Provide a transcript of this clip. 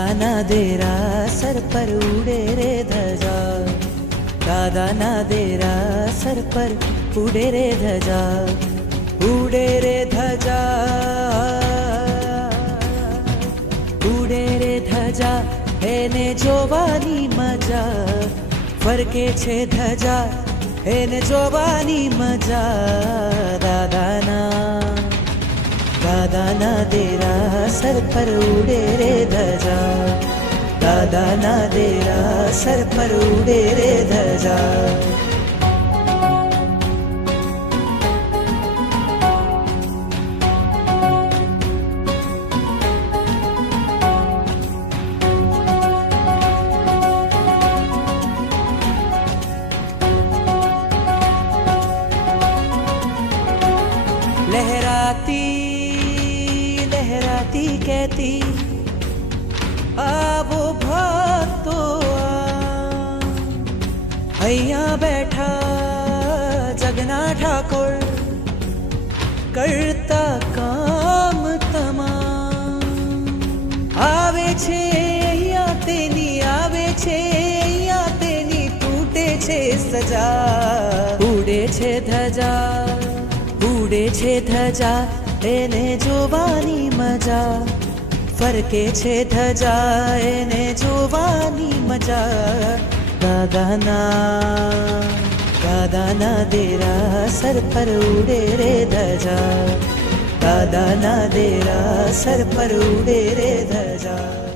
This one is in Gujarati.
દાદાના દેરા સર પર ઉડે રે ધજા, દાદાના દેરા સર પર ઉડે રે ધજા, ઉડે રે ધજા, ઉડે રે ધજા, એને જોવાની મજા, ફરકે છે ધજા એને જોવાની મજા. દાદાના દેરા સર પર ઉડે રે ધજા, દાદાના દેરા સર પર ઉડે રે ધજા. लहराती लहराती कहती आवो भक्तो અહીંયા બેઠા જગના ઠાકોર કરતા કામ તમામ, આવે છે અહીંયા તેની, આવે છે અહીંયા તેની, તૂટે છે સજા. ઉડે છે ધજા, ઉડે છે ધજા, એને જોવાની મજા, ફરકે છે ધજા એને જોવાની મજા. દાદાના દેરા સર પર ઉડે રે ધજા, દાદાના દેરા સર પર ઉડે રે ધજા.